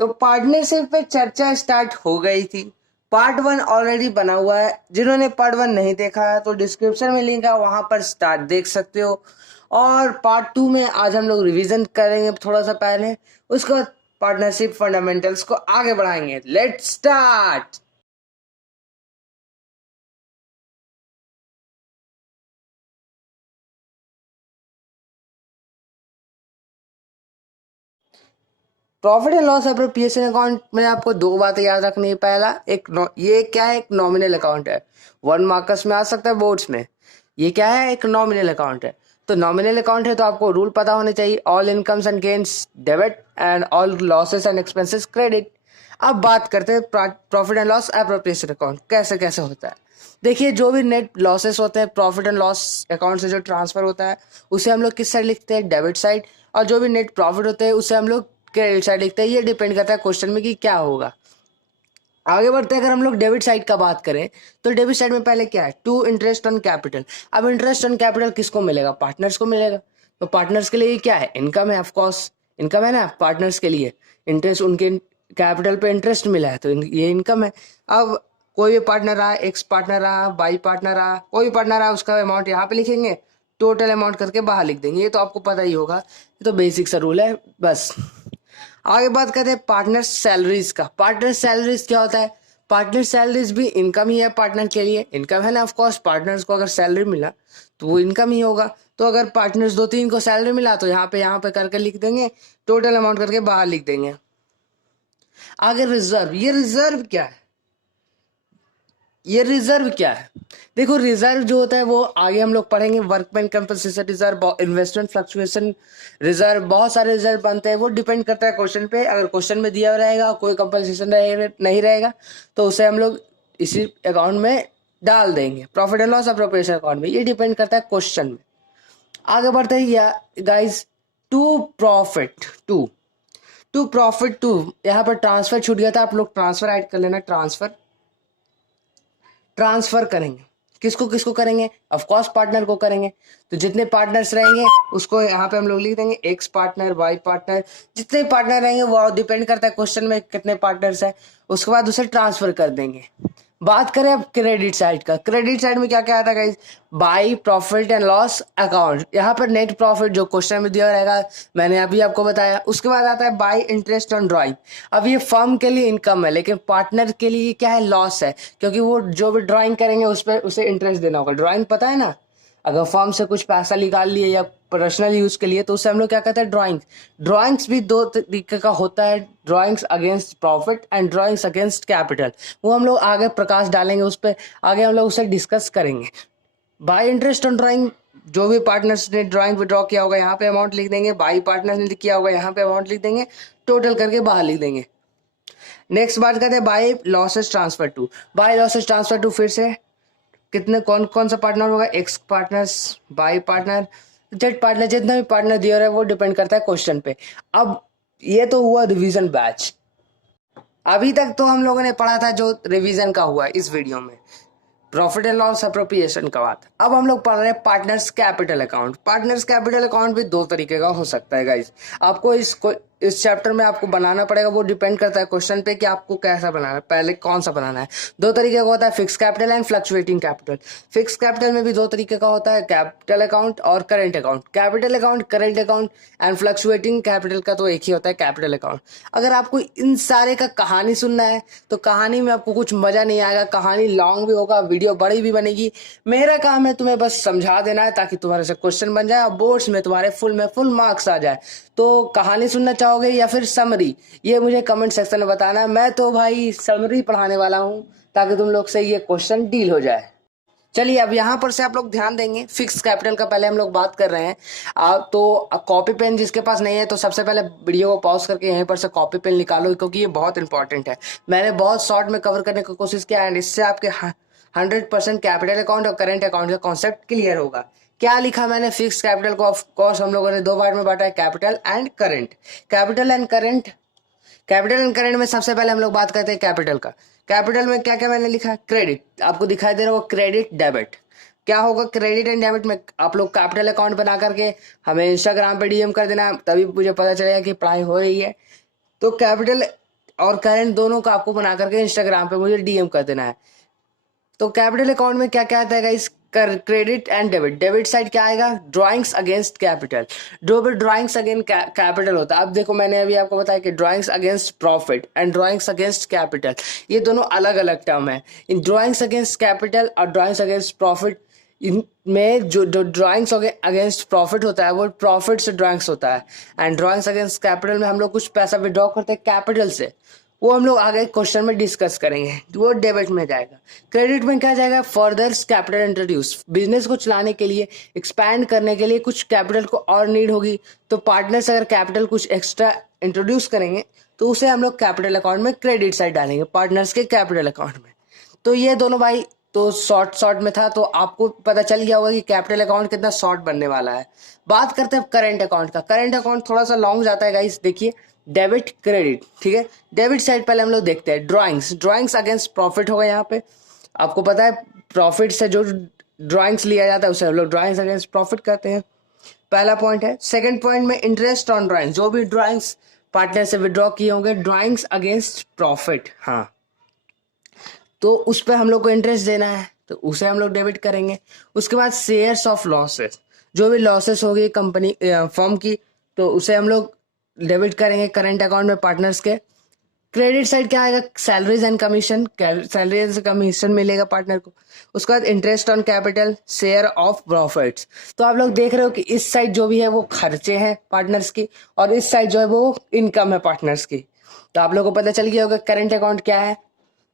तो पार्टनरशिप पे चर्चा स्टार्ट हो गई थी। पार्ट 1 ऑलरेडी बना हुआ है। जिन्होंने पार्ट 1 नहीं देखा है तो डिस्क्रिप्शन में लिंक है, वहां पर स्टार्ट देख सकते हो। और पार्ट 2 में आज हम लोग रिवीजन करेंगे थोड़ा सा पहले, उसके बाद पार्टनरशिप फंडामेंटल्स को आगे बढ़ाएंगे। Let's start. Profit and loss appropriation account में आपको दो बातें याद रखनी है। पहला, ये क्या है, एक नॉमिनल अकाउंट है। 1 मार्क्स में आ सकता है, बोर्ड्स में। ये क्या है, एक नॉमिनल अकाउंट है। तो नॉमिनल अकाउंट है तो आपको रूल पता होने चाहिए, all incomes and gains debit and all losses and expenses credit. अब बात करते हैं profit and loss appropriation account कैसे कैसे होता है। देखिए, जो भी नेट लॉसेस होते हैं प्रॉफिट एंड लॉस अकाउंट से जो ट्रांसफर होता है उसे हम लोग किस साइड लिखते हैं, डेबिट साइड। और जो भी नेट प्रॉफिट होते हैं उसे हम लोग क्रेडिट साइड लिखते हैं। ये डिपेंड करता है क्वेश्चन में कि क्या होगा। आगे बढ़ते हैं, अगर हम लोग डेबिट साइड का बात करें तो डेबिट साइड में पहले क्या है, टू इंटरेस्ट ऑन कैपिटल। अब इंटरेस्ट ऑन कैपिटल किसको मिलेगा, पार्टनर्स को मिलेगा। तो पार्टनर्स के लिए क्या है, इनकम है। ऑफ कोर्स इनकम है ना पार्टनर्स के लिए। इंटरेस्ट, उनके कैपिटल पे इंटरेस्ट मिला है तो ये इनकम है। अब कोई भी पार्टनर रहा, एक्स पार्टनर रहा, बाई पार्टनर रहा, कोई भी पार्टनर रहा, उसका अमाउंट यहाँ पे लिखेंगे, टोटल अमाउंट करके बाहर लिख देंगे। ये तो आपको पता ही होगा, ये तो बेसिक सा रूल है बस। आगे बात करते हैं पार्टनर सैलरीज का। पार्टनर सैलरीज क्या होता है, पार्टनर सैलरीज भी इनकम ही है। पार्टनर के लिए इनकम है ना, ऑफ कोर्स पार्टनर्स को अगर सैलरी मिला तो वो इनकम ही होगा। तो अगर पार्टनर्स 2-3 को सैलरी मिला तो यहाँ पे करके लिख देंगे, टोटल अमाउंट करके बाहर लिख देंगे। आगे रिजर्व, ये रिजर्व क्या है, ये रिजर्व क्या है। देखो, रिजर्व जो होता है वो आगे हम लोग पढ़ेंगे। Workman compensation reserve, investment fluctuation reserve, बहुत सारे रिजर्व बनते हैं। वो डिपेंड करता है क्वेश्चन पे। अगर क्वेश्चन में दिया रहेगा कोई कंपनसेशन नहीं रहेगा तो उसे हम लोग इसी अकाउंट में डाल देंगे, profit and loss appropriation account में। ये डिपेंड करता है क्वेश्चन में। आगे बढ़ते हैं गाइस, टू प्रॉफिट टू यहाँ पर ट्रांसफर छूट गया था, आप लोग ट्रांसफर ऐड कर लेना। ट्रांसफर करेंगे, किसको किसको करेंगे, ऑफ कोर्स पार्टनर को करेंगे। तो जितने पार्टनर्स रहेंगे उसको यहाँ पे हम लोग लिख देंगे, एक्स पार्टनर, वाई पार्टनर। जितने पार्टनर रहेंगे वो डिपेंड करता है क्वेश्चन में कितने पार्टनर्स है, उसके बाद उसे ट्रांसफर कर देंगे। बात करें अब क्रेडिट साइड का। क्रेडिट साइड में क्या क्या आता है guys, by profit and loss account. यहाँ पर नेट प्रॉफिट जो क्वेश्चन में दिया रहेगा मैंने अभी आपको बताया। उसके बाद आता है बाई इंटरेस्ट ऑन ड्राइंग। अब ये फर्म के लिए इनकम है लेकिन पार्टनर के लिए क्या है, लॉस है, क्योंकि वो जो भी ड्राइंग करेंगे उस पर उसे इंटरेस्ट देना होगा। ड्राइंग पता है ना, अगर फर्म से कुछ पैसा निकाल लिए या पर्सनल यूज के लिए तो उसे हम लोग क्या कहते हैं, ड्राइंग। ड्राइंग्स भी दो तरीके का होता है, drawings against profit and drawings against capital. वो हम लोग आगे प्रकाश डालेंगे उस पर, आगे हम लोग उसे डिस्कस करेंगे। बाय इंटरेस्ट ऑन ड्राइंग, जो भी पार्टनर्स ने ड्राइंग विड्रॉ किया होगा यहाँ पे अमाउंट लिख देंगे, बाई पार्टनर ने किया होगा यहाँ पे अमाउंट लिख देंगे, टोटल करके बाहर लिख देंगे। नेक्स्ट बात करते हैं by losses transfer to. By losses transfer to फिर से कितने कौन कौन सा पार्टनर होगा, X partners, Y partner, Z partner. जितना भी पार्टनर दिया रहा है वो डिपेंड करता है क्वेश्चन पे। अब ये तो हुआ रिवीजन बैच। अभी तक तो हम लोगों ने पढ़ा था जो रिवीजन का हुआ है इस वीडियो में, प्रॉफिट एंड लॉस एप्रोप्रिएशन का बात। अब हम लोग पढ़ रहे हैं partners capital account. Partners capital account भी दो तरीके का हो सकता है गाइस। आपको इस चैप्टर में आपको बनाना पड़ेगा, वो डिपेंड करता है क्वेश्चन पे कि आपको कैसा बनाना है, पहले कौन सा बनाना है। दो तरीके का होता है, fix capital and fluctuating capital. Fix capital में भी दो तरीके का होता है, कैपिटल अकाउंट और current account. Capital account, current account and fluctuating capital का तो एक ही होता है, कैपिटल अकाउंट। अगर आपको इन सारे का कहानी सुनना है तो कहानी में आपको कुछ मजा नहीं आएगा, कहानी लॉन्ग भी होगा, वीडियो बड़ी भी बनेगी। मेरा काम है तुम्हें बस समझा देना है ताकि तुम्हारे से क्वेश्चन बन जाए और बोर्ड्स में तुम्हारे फुल मार्क्स आ जाए। तो कहानी सुनना चाहोगे या फिर समरी, ये मुझे कमेंट सेक्शन में बताना है। मैं तो भाई समरी पढ़ाने वाला हूँ ताकि तुम लोग से ये क्वेश्चन डील हो जाए। चलिए अब यहाँ पर से आप लोग ध्यान देंगे, फिक्स कैपिटल का पहले हम लोग बात कर रहे हैं। तो कॉपी पेन जिसके पास नहीं है तो सबसे पहले वीडियो को पॉज करके यहीं पर से कॉपी पेन निकालो, क्योंकि ये बहुत इंपॉर्टेंट है। मैंने बहुत शॉर्ट में कवर करने की कोशिश किया एंड इससे आपके 100% कैपिटल अकाउंट और करेंट अकाउंट का कॉन्सेप्ट क्लियर होगा। क्या लिखा मैंने, फिक्स कैपिटल को ऑफ कोर्स हम लोगों ने दो पार्ट में बांटा है, capital and current. Capital and current, capital and current में सबसे पहले हम लोग बात करते हैं कैपिटल का। कैपिटल में क्या क्या मैंने लिखा है, क्रेडिट, आपको दिखाई दे रहा होगा क्रेडिट डेबिट। क्या होगा क्रेडिट एंड डेबिट में, आप लोग कैपिटल अकाउंट बना करके हमें इंस्टाग्राम पे डीएम कर देना, तभी मुझे पता चलेगा कि पढ़ाई हो रही है। तो कैपिटल और करंट दोनों का आपको बना करके इंस्टाग्राम पे मुझे डीएम कर देना है। तो कैपिटल अकाउंट में क्या क्या आता है guys, credit and debit. Debit side क्या आएगा, ड्राइंग्स अगेंस्ट कैपिटल। जो भी ड्राइंग्स अगेंस्ट कैपिटल होता है, अब देखो मैंने अभी आपको बताया कि drawings against profit and drawings against capital, ये दोनों अलग अलग टर्म है। इन ड्राइंग्स अगेंस्ट कैपिटल और ड्राइंग्स अगेंस्ट प्रॉफिट, इनमें जो जो ड्राइंग्स अगेंस्ट प्रॉफिट होता है वो प्रॉफिट से ड्राइंग्स होता है, एंड ड्राइंग्स अगेंस्ट कैपिटल में हम लोग कुछ पैसा विड्रॉ करते हैं कैपिटल से, वो हम लोग आगे क्वेश्चन में डिस्कस करेंगे, वो डेबिट में जाएगा। क्रेडिट में क्या जाएगा, फर्दर कैपिटल इंट्रोड्यूस, बिजनेस को चलाने के लिए, एक्सपैंड करने के लिए कुछ कैपिटल को और नीड होगी, तो पार्टनर्स अगर कैपिटल कुछ एक्स्ट्रा इंट्रोड्यूस करेंगे तो उसे हम लोग कैपिटल अकाउंट में क्रेडिट साइड डालेंगे, पार्टनर्स के कैपिटल अकाउंट में। तो ये दोनों भाई तो शॉर्ट में था, तो आपको पता चल गया होगा कि कैपिटल अकाउंट कितना शॉर्ट बनने वाला है। बात करते हैं करंट अकाउंट का। करंट अकाउंट थोड़ा सा लॉन्ग जाता है गाइस, देखिए डेबिट क्रेडिट, ठीक है। डेबिट साइड पहले हम लोग देखते हैं, ड्राइंग्स अगेंस्ट प्रॉफिट होगा। यहाँ पे आपको पता है प्रॉफिट से जो ड्राइंग्स लिया जाता है उसे हम लोग ड्राइंग्स अगेंस्ट प्रॉफिट कहते हैं, पहला पॉइंट है। सेकंड पॉइंट में इंटरेस्ट ऑन ड्राइंग्स, जो भी ड्राइंग्स पार्टनर से विड्रॉ किए होंगे ड्राइंग्स अगेंस्ट प्रॉफिट, हाँ, तो उस पर हम लोग को इंटरेस्ट देना है, तो उसे हम लोग डेबिट करेंगे। उसके बाद शेयर्स ऑफ लॉसेस, जो भी लॉसेस होगी कंपनी फर्म की, तो उसे हम लोग डेबिट करेंगे करंट अकाउंट में पार्टनर्स के। क्रेडिट साइड क्या आएगा, salaries and commission, salaries and commission मिलेगा पार्टनर को। उसके बाद interest on capital, share of profits. तो आप लोग देख रहे हो कि इस साइड जो भी है वो खर्चे हैं पार्टनर्स की, और इस साइड जो है वो इनकम है पार्टनर्स की। तो आप लोगों को पता चल गया होगा करंट अकाउंट क्या है।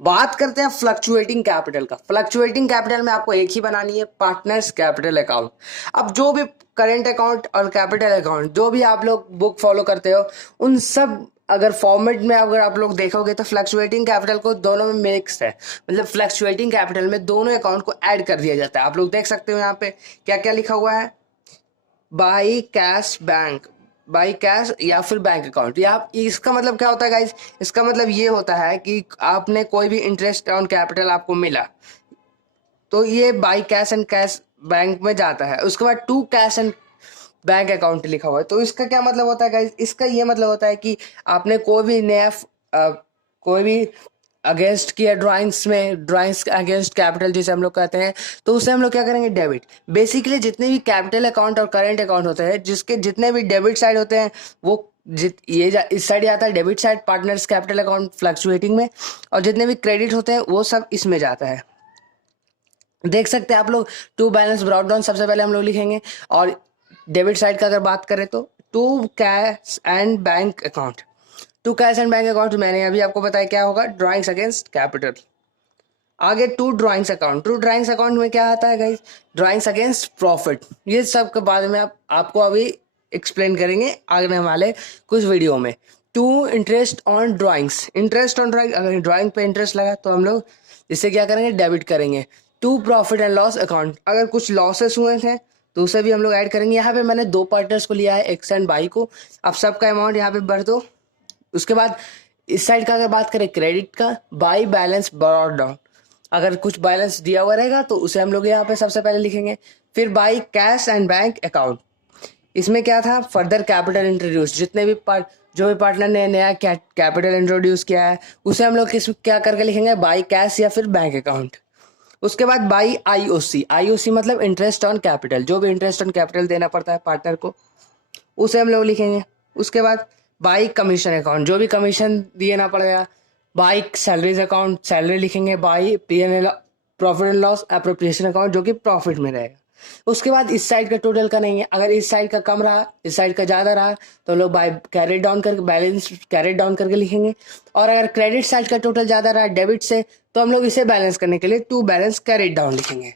बात करते हैं फ्लक्चुएटिंग कैपिटल का। फ्लक्चुएटिंग कैपिटल में आपको एक ही बनानी है, पार्टनर्स कैपिटल अकाउंट। अब जो भी करंट अकाउंट और कैपिटल अकाउंट जो भी आप लोग बुक फॉलो करते हो, उन सब अगर फॉर्मेट में अगर आप लोग देखोगे तो फ्लक्चुएटिंग कैपिटल को दोनों में मिक्स है, मतलब फ्लक्चुएटिंग कैपिटल में दोनों अकाउंट को ऐड कर दिया जाता है। आप लोग देख सकते हो यहाँ पे क्या क्या लिखा हुआ है, by cash bank, by cash या फिर बैंक अकाउंट। या इसका मतलब क्या होता है गाइज, इसका मतलब ये होता है कि आपने कोई भी इंटरेस्ट ऑन कैपिटल आपको मिला तो ये by cash and cash bank में जाता है। उसके बाद to cash and bank account लिखा हुआ है। तो इसका क्या मतलब होता है गाइज, इसका ये मतलब होता है कि आपने कोई भी नया कोई भी अगेंस्ट किया ड्राइंग्स में, ड्राइंग्स अगेंस्ट कैपिटल जिसे हम लोग कहते हैं, तो उसे हम लोग क्या करेंगे, डेबिट। बेसिकली जितने भी कैपिटल अकाउंट और करंट अकाउंट होते हैं, जिसके जितने भी डेबिट साइड होते हैं वो इस साइड आता है debit side, partners capital account fluctuating में, और जितने भी क्रेडिट होते हैं वो सब इसमें जाता है। देख सकते हैं आप लोग, टू बैलेंस ब्रॉट डाउन सबसे पहले हम लोग लिखेंगे। और डेबिट साइड का अगर बात करें तो to cash and bank account. To cash and bank account मैंने अभी आपको बताया क्या होगा, ड्राइंग्स अगेंस्ट कैपिटल। आगे to drawings account. To drawings account में क्या आता है गाइस, ड्राइंग्स अगेंस्ट प्रॉफिट। ये सब के बारे में आपको अभी एक्सप्लेन करेंगे आगे वाले कुछ वीडियो में। To interest on drawings, interest on drawing, अगर ड्राइंग पे इंटरेस्ट लगा तो हम लोग इसे क्या करेंगे, डेबिट करेंगे। To profit and loss account, अगर कुछ लॉसेस हुए थे तो उसे भी हम लोग ऐड करेंगे। यहाँ पे मैंने दो पार्टनर्स को लिया है, एक्स एंड बाई को। अब सबका अमाउंट यहाँ पे भर दो। उसके बाद इस साइड का अगर बात करें क्रेडिट का, बाई बैलेंस ब्रॉट डाउन, अगर कुछ बैलेंस दिया हुआ रहेगा तो उसे हम लोग यहाँ पे सबसे पहले लिखेंगे। फिर by cash and bank account, इसमें क्या था, फर्दर कैपिटल इंट्रोड्यूस, जितने भी जो भी पार्टनर ने नया कैपिटल इंट्रोड्यूस किया है उसे हम लोग क्या करके लिखेंगे, बाई कैश या फिर बैंक अकाउंट। उसके बाद बाई आईओसी, आईओसी मतलब इंटरेस्ट ऑन कैपिटल, जो भी इंटरेस्ट ऑन कैपिटल देना पड़ता है पार्टनर को उसे हम लोग लिखेंगे। उसके बाद बाई कमीशन अकाउंट, जो भी कमीशन देना पड़ेगा। बाई सैलरीज अकाउंट, सैलरी लिखेंगे। By PNL profit and loss appropriation account, जो कि प्रॉफिट में रहेगा। उसके बाद इस साइड का टोटल करेंगे, अगर इस साइड का कम रहा इस साइड का ज्यादा रहा तो लोग बाई कैरेट डाउन करके, बैलेंस कैरेट डाउन करके लिखेंगे। और अगर क्रेडिट साइड का टोटल ज्यादा रहा डेबिट से तो हम लोग इसे बैलेंस करने के लिए टू बैलेंस कैरेट डाउन लिखेंगे।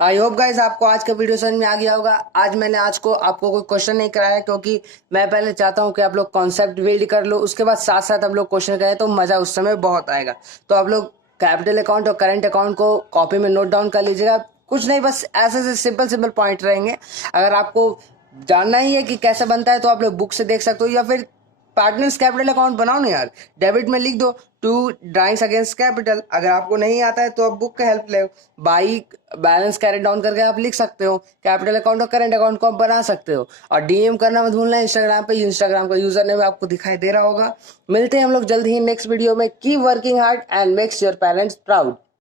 आई होप गाइज आपको आज का वीडियो समझ में आ गया होगा। आज मैंने आपको कोई क्वेश्चन नहीं कराया, क्योंकि मैं पहले चाहता हूँ कि आप लोग कॉन्सेप्ट बिल्ड कर लो, उसके बाद साथ साथ आप लोग क्वेश्चन करें तो मजा उस समय बहुत आएगा। तो आप लोग कैपिटल अकाउंट और करंट अकाउंट को कॉपी में नोट डाउन कर लीजिएगा। कुछ नहीं, बस ऐसे से सिंपल पॉइंट रहेंगे। अगर आपको जानना ही है कि कैसे बनता है तो आप लोग बुक से देख सकते हो, या फिर पार्टनर्स कैपिटल अकाउंट बनाओ ना यार, डेबिट में लिख दो टू ड्राइंग्स अगेंस्ट कैपिटल। अगर आपको नहीं आता है तो आप बुक का हेल्प ले, बाई बैलेंस कैरी डाउन करके आप लिख सकते हो, कैपिटल अकाउंट और करंट अकाउंट को आप बना सकते हो। और डीएम करना मत भूलना इंस्टाग्राम पे, इंस्टाग्राम का यूजर नेम आपको दिखाई दे रहा होगा। मिलते हैं हम लोग जल्द ही नेक्स्ट वीडियो में। Keep working hard and makes your parents proud.